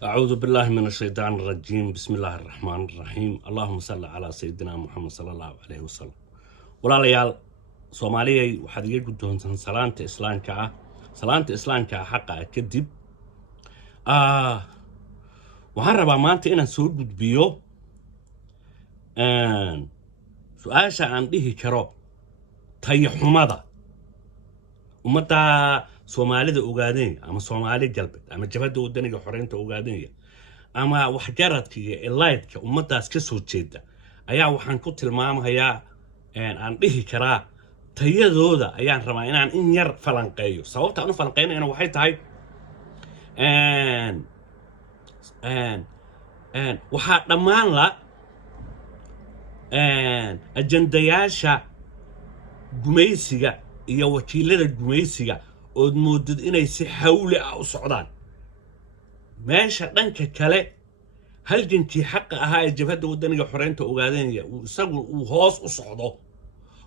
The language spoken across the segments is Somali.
أعوذ بالله من الشيطان الرجيم. بسم الله الرحمن الرحيم. اللهم صل على سيدنا محمد صلى الله عليه وسلم. ولا ليال صومالي وحد يجدون سلامة إسلام حقا كدب وهربا ما أنت إنا سود بيو سؤال عندي كرو تي حمضة ومتى Soomaalida ogaadeen ama Soomaali galbeed ama jabhada wadaniga xoreynta ogaadeen ama waxgaradka iyo elite-ka ummadaas ka soo jeeda ayaa waxaan ku tilmaamayaa aan dhihi karaa tayadooda ayaan rabaa inaan in yar falanqeeyo sababta aan u falanqeynayna waxay tahay waxa dhamaan la ajandayaasha gumaysiga iyo wakiilada gumaysiga ood moodid inay si xawli ah u socdaan meesha dhanka kale halgankii xaq ahaa ee jabhada wadaniga xoreynta ogaadeenaya isagu uu hoos u socdo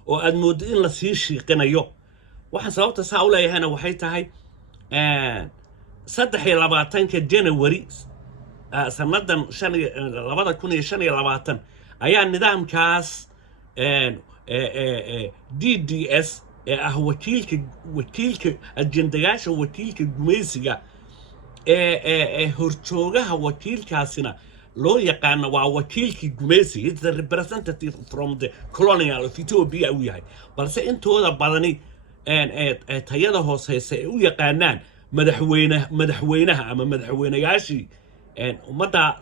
oo aad moodid in la sii shiiqinayo waxa sababta saa u leeyahayna waxay tahay 23 January sanadan 2025 ayaa nidaamkaas DDS wakiilka ajandayaasha wakiilka gumaysiga horjoogaha wakiilkaasina loo yaqaan waa wakiilkii gumaysiga is the representative from the colonial of Ethiopia uu yahay balse intooda badani tayada hooseysa ay u yaqaanaan madaxweynaha ama madaxweynayaashii ummadda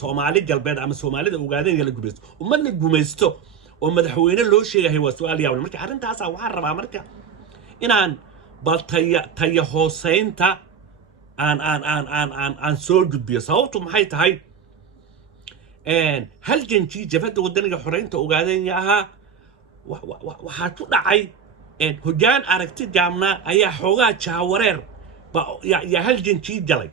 Soomaali galbeed ama Soomaalida ogaadeen la gumaysto ummadna gumaysto oo madaxweyne loo sheegay waa su'aal yaab marka arintaas waxaan rabaa marka inaan bal taya hooseynta aan soo gudbiyo sababtu maxay tahay halgankii jabhada wadaniga xoreynta ogaadeen ahaa waxa ku dhacay hoggaan aragti gaamna ayaa xoogaa jaawareer ya halgankii galay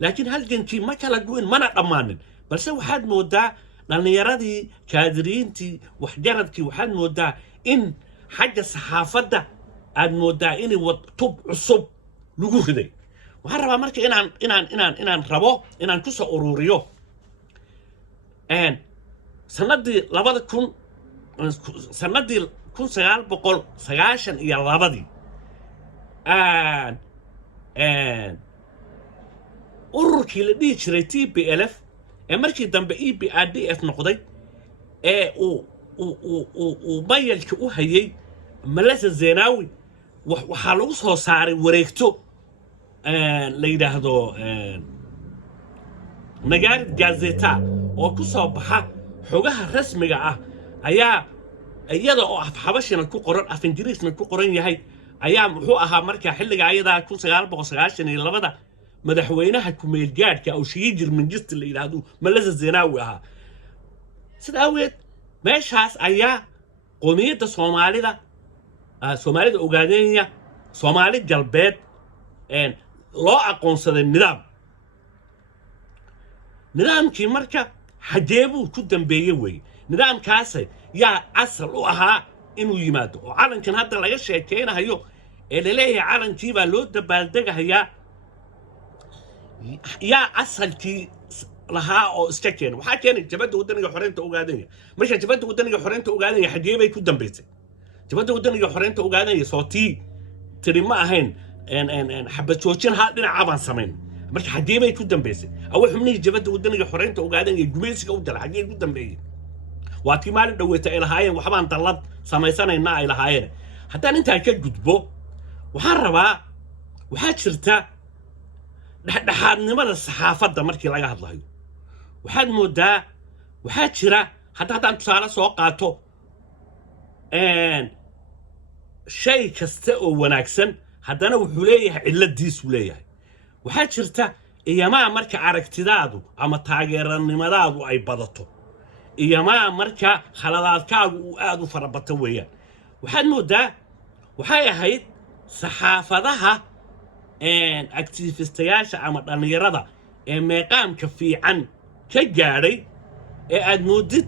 laakiin halgankii ma kala goyn mana dhamaanin balse waxaad moodaa dhalinyaradii kaadiriintii waxgaradkii waxaad moodaa in xagga saxaafadda aad moodaa in tub cusub lagu riday waxaan rabaa marka inaan rabo inaan ku soo ururiyo sanadii 1992 ururkii la dhihi jiray TPLF markii dambe EPRDF noqday uu bayalka u hayay Malasa Zeenawi waxa lagu soo saaray wareegto la yiraahdo Nagarit Gazeta oo ku soo baxa xogaha rasmiga ah ayaa iyada oo afxabashina ku qoran af Ingiriisna ku qoran yahay ayaa muxuu ahaa marka xilliga ayada 1992 madaxweynaha ku meel gaadhka oo shiijir minjist la yiraahdo Malasa Zeenawi aha sidaaweed meeshaas ayaa qoomiyadda Soomaalida ogaadeenaya Soomaali galbeed loo aqoonsaday nidaamkii marka xajeebuu ku dambeeyay way nidaamkaas yaa asal u ahaa inuu yimaado oo calankan hadda laga sheekeynayo leeyahay calankii baa loo dabaaldegayaa yaa asalkii lahaa oo iska keenay waxa keenay jabhada wadaniga xoreynta ogaadeenaya marka jabhada wadaniga xoreynta ogaadeenaya xajeebay ku dambeysay jabhada wadaniga xoreynta ogaadeenaya sootii tiri ma ahayn xabad joojin ha dhinaca baan sameyn marka xajeebay ku dambeysay aw xubnihii jabhada wadaniga xoreynta ogaadeenaya gumaysiga u dal xagee ku dambeeyay waa tii maalin dhaweeta ay lahaayeen waxbaan dalad samaysanayna ay lahaayeen haddaan intaa ka gudbo waxaan rabaa waxaa jirta dhexdhexaadnimada saxaafadda markii laga hadlayo waxaad moodaa waxaa jira haddaan tusaale soo qaato shay kasta oo wanaagsan haddana wuxuu leeyahay ciladiisu leeyahay waxaa jirta iyamaa marka aragtidaadu ama taageeranimadaadu ay badato iyamaa marka khaladaadkaagu uu aad u farabato weeyaan waxaad moodaa waxay ahayd saxaafadaha activistayaasha ama dhalinyarada meeqaamka fiican ka gaadhay aad moodid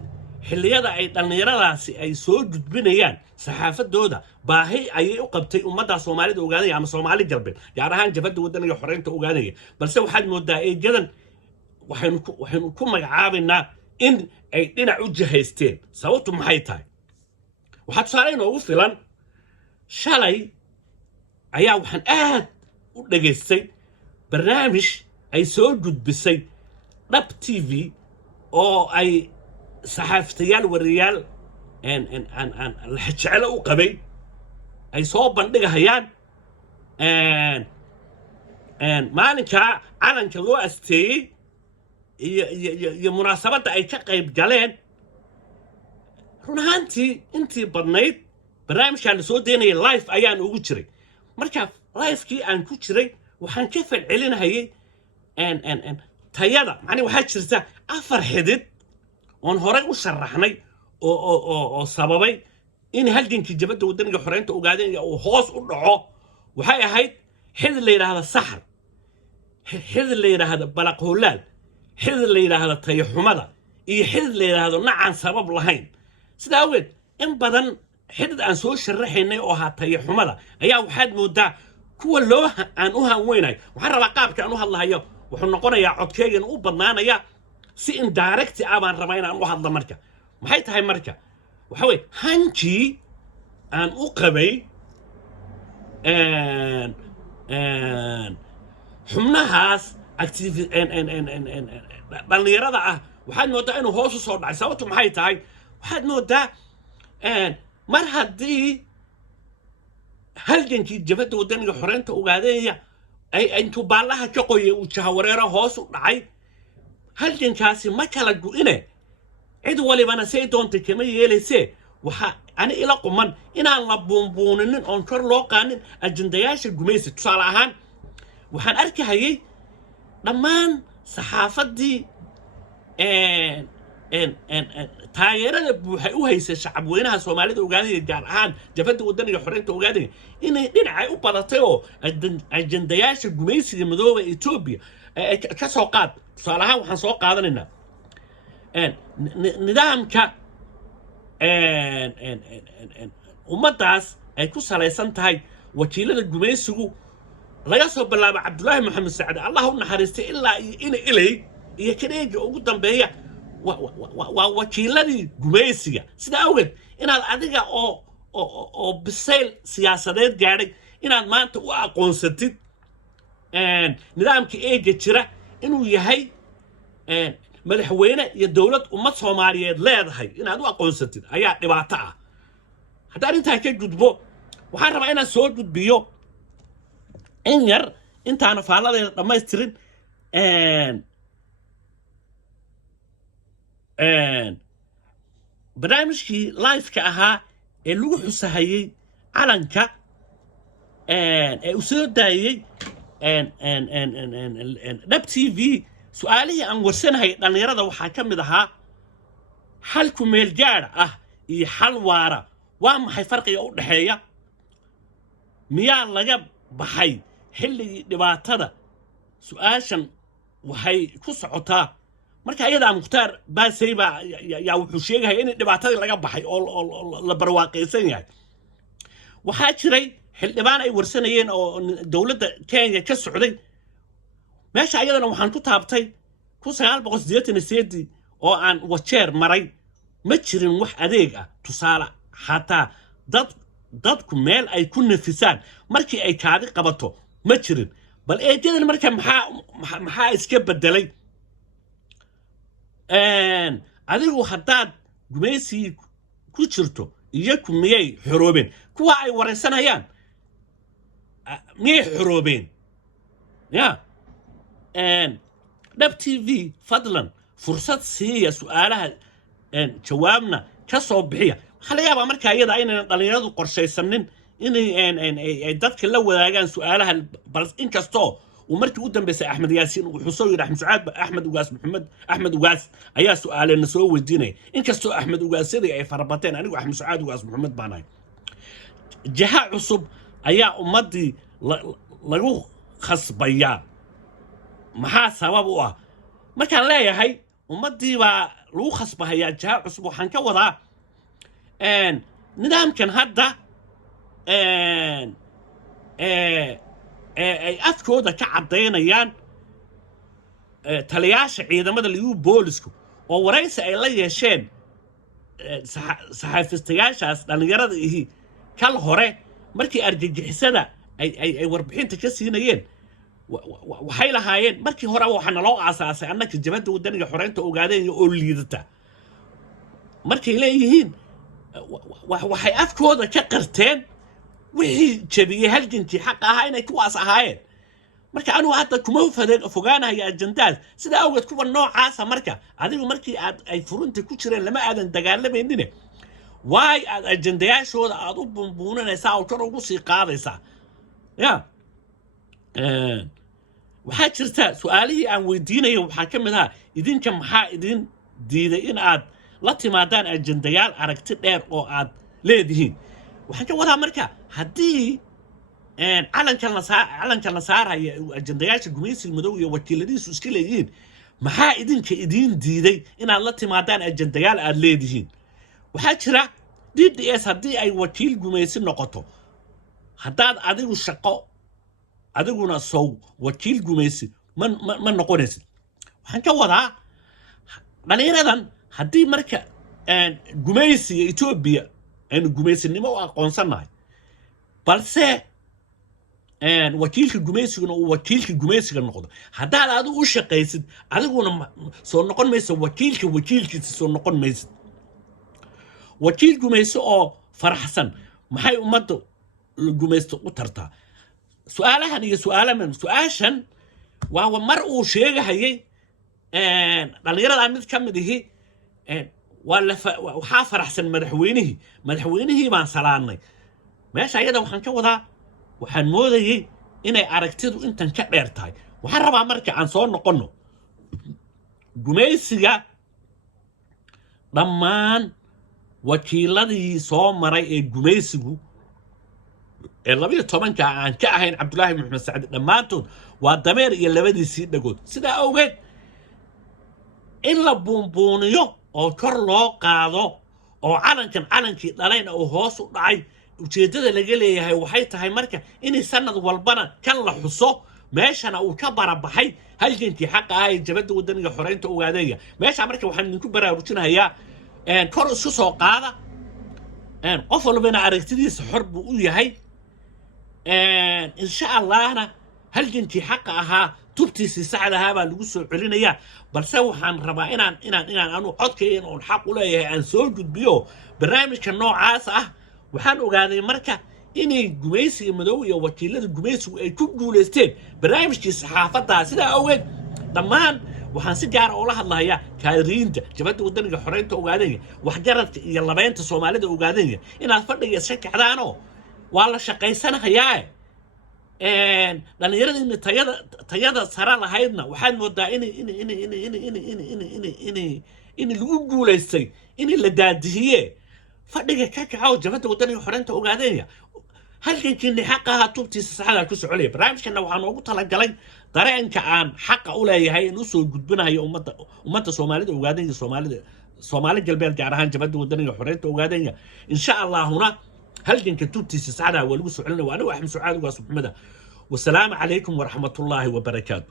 xilliyada ay dhalinyaradaasi ay soo gudbinayaan saxaafadooda baahi ayay u qabtay ummadda Soomaalida ogaanaya ama Soomaali galbeed gaar ahaan jabhada wadaniga xoreynta ogaanaya balse waxaad moodaa eegadan waxaynu ku magacaabinaa in ay dhinac u jihaysteen sababtu maxay tahay waxaa tusaale inoogu filan shalay ayaa waxaan aad u dhageystay barnaamij ay soo gudbisay dhab TV oo ay saxaaftayaal wariyaal la jecelo u qabay ay soo bandhigahayaan maalinka calanka loo asteeyey iyo munaasabadda ay ka qayb galeen run ahaantii intii badnayd barnaamijkaan la soo daynayay live ayaan ugu jiray marka livekii aan ku jiray waxaan ka falcelinahayay tayada macnii waxaa jirta 4 xidid oon horey u sharaxnay oo sababay in halgankii jabadda wadaniga xoreynta ogaadeen uu hoos u dhaco waxay ahayd xidid la yidhaahda saxar xidid la yidhaahda balaq holaal xidid la yidhaahda tayaxumada iyo xidid la yidhaahdo nacaan sabab lahayn sidaa awgeed in badan xidid aan soo sharaxaynay oo ahaa tayaxumada ayaa waxaad moodaa kuwa aan u hanweynayo waxaan rabaa qaabka aan u hadlahayo wuxuu noqonayaa codkeygana u badnaanaya si indirect ah baan rabaa inaan u hadlo marka maxay tahay marka waxa weeye hankii aan u qabay xubnahaas dhallinyarada ah waxaad moodaa inuu hoos u soo dhacay sababtu maxay tahay waxaad moodaa mar haddii halgankii jabadda wadaniga xoreynta ogaadeeya ay intuu baallaha ka qoyay uu jahawareero hoos u dhacay halgankaasi ma kala gu'ine cid walibana say doontay kama yeelaysee waxaa ani ila quman inaan la buunbuuninin oon kor loo qaanin ajendayaasha gumaysi tusaale ahaan waxaan arkahayay dhammaan saxaafaddii taageerada buuxay u haysay shacabweynaha soomaalida ogaadaya gaar ahaan jabadda wadaniga xoreynta ogaadaya inay dhinacay u badatay oo ajendayaasha gumaysiga madooba Ethiopia ka soo qaad tusaale ahaan waxaan soo qaadanaynaa nidaamka ummaddaas ay ku salaysan tahay wakiilada gumaysigu laga soo bilaabo cabdullaahi maxamed sacad allah u naxariistay ilaa ina ilay iyo kadeega ugu dambeeya waa wakiiladii gumaysiga sidaa awgeed inaad adiga oo bisayl siyaasadeed gaadhay inaad maanta u aqoonsatid nidaamka eega jira inuu yahay madaxweyne iyo dowlad ummad Soomaaliyeed leedahay inaad u aqoonsatid ayaa dhibaato ah haddaan intaa ka gudbo waxaan rabaa inaan soo gudbiyo in yar intaana faaladeeda dhammaystirin barnaamijkii live-ka ahaa ee lagu xusahayey calanka ee u soo daayey dhab TV su'aalihii aan warsanahay dhallinyarada waxaa ka mid ahaa xal ku meel gaadh ah iyo xal waara waa maxay farqiga u dhaxeeya miyaa laga baxay xilligii dhibaatada su'aashan waxay ku socotaa marka ayadaa mukhtaar baasay baa yaa wuxuu sheegaya in dhibaatadii laga baxay oo la barwaaqaysan yahay waxaa jiray xildhibaan ay warsanayeen oo dowladda Kenya ka socday meesha ayadana waxaan ku taabtay 1988 oo aan wajeer maray ma jirin wax adeeg ah tusaale xataa dadku meel ay ku nafisaan markii ay kaadi qabato ma jirin bal eedadan marka maxaa iska bedelay adigu haddaad gumaysi ku jirto iyo ku miyay xoroobeen kuwa ay wareysanayaan miyay xoroobeen ya dhab TV fadlan fursad siiya su'aalaha jawaabna ka soo bixiya waxa laga yaabaa marka ayada inaan dhalinyaradu qorshaysanin inay dadka la wadaagaan su'aalaha bal inkastoo uu markii u dambeysay Axmed Yaasiin wuxuu soo yiri Axmed Ugaas Maxamed Axmed Ugaas ayaa su'aaleena soo weydiinay inkastoo Axmed Ugaasadii ay farabateen anigu Axmed Sacaad Ugaas Maxamed baan ahay jaha cusub ayaa ummadii lagu khasbayaa maxaa sabab u ah markaan leeyahay ummadii baa lagu khasbayaa jaha cusub waxaan ka wadaa nidaamkan hadda ay afkooda ka cadaynayaan taliyaasha ciidamada liyu boolisku oo waraysi ay la yeesheen saxaafistayaashaas dhalinyarada ihi kal hore markii argagixisada ay warbixinta ka siinayeen waxay lahaayeen markii hore waxaa naloo aasaasay annaka jabhadda wadaniga xoreynta ogaadeen oo liidata markay leeyihiin waxay afkooda ka qarteen wixii jabiyey halgankii xaqa ahaa inay kuwaas ahaayeen marka anigu hadda kuma fogaanayo ajandaas sida awgeed kuwa noocaasa marka adigu markii ay furunta ku jireen lama aadan dagaalamaynin waay aad ajandayaashooda aad u bunbuuninaysaa oo kor ugu sii qaadaysaa ya waxaa jirta su'aalihii aan weydiinayo waxaa ka mid ah idinka maxaa idin diiday in aad la timaadaan ajandayaal aragti dheer oo aad leedihiin waxaan ka wadaa marka haddii calanka la saaraya ajandayaasha gumaysiga madow iyo wakiiladiisu iska leeyihiin maxaa idinka idin diiday inaad la timaadaan ajandayaal aad leedihiin waxaa jira DDS haddii ay wakiil gumaysi noqoto haddaad adigu shaqo adiguna sow wakiil gumaysi ma noqonaysid waxaan ka wadaa dhalinyaradan haddii marka gumaysiga Ethiopia aynu gumaysinimo u aqoonsanahay balse wakiilka gumaysiguna uu wakiilka gumaysiga noqdo haddaad adigu u shaqaysid adiguna soo noqon mayso wakiilkiisa soo noqon maysid wakiil gumaysi oo faraxsan maxay ummadda gumaysto u tartaa su'aalahan iyo su'aashan waa mar uu sheegahayay dhalinyarada mid ka mid ihi waxaa faraxsan madaxweynihii baan salaanay meesha ayada waxaan ka wadaa waxaan moodayay inay aragtidu intan ka dheer tahay waxaan rabaa marka aan soo noqonno gumaysiga dhammaan wakiiladii soo maray ee gumaysigu ee 12 aan ka ahayn Cabdullaahi Maxamed Sacdi dhammaantood waa dameer iyo labadiisii dhagood sidaa awgeed in la buunbuuniyo oo kor loo qaado oo calankii dhalayna oo hoos u dhacay ujeedada laga leeyahay waxay tahay marka in sanad walbana kan la xuso meeshana uu ka barabaxay halgankii xaqa ah ee jabhadda wadaniga xoreynta ogaadaya meesha marka waxaan idinku baraarujinayaa kor isku soo qaada qof walbana aragtidiisa xor buu u yahay insha Allahna halgankii xaqa ahaa tubtiisii saxda ahaa baa lagu soo celinayaa balse waxaan rabaa inaan anu codkayga oo xaq u leeyahay aan soo gudbiyo barnaamijka noocaas ah waxaan ogaaday marka inay gumaysiga madow iyo wakiilada gumaysigu ay ku guuleysteen barnaamijkii saxaafadda sida awgeed dhammaan waxaan si gaar ah ula hadlayaa kaariinta jabhadda wadaniga xoreynta ogaadaya waxgaradka iyo labeynta Soomaalida ogaadaya inaad fadhiga iska kacdaano waa la shaqaysanayaa dhalinyarada tayada sare lahaydna waxaad moodaa in lagu guuleystay in la daadihiye fadhiga ka kaco jabhadda wadaniga xoreynta ogaadaya halgankii xaqaha tubtiisa saxda ku socolay barnaamijkana waxaan ugu talagalay dareenka aan xaqa u leeyahay in uu soo gudbinayo ummadda Soomaalida ogaadaya Soomaali galbeed gaar ahaan jabhadda wadaniga xoreynta ogaadaya insha Allahuna halganka tubtiisa saxda waa lagu socolay waa anigu Axmed Sucaad ugaas Maxamed والسلام عليكم ورحمة الله وبركاته.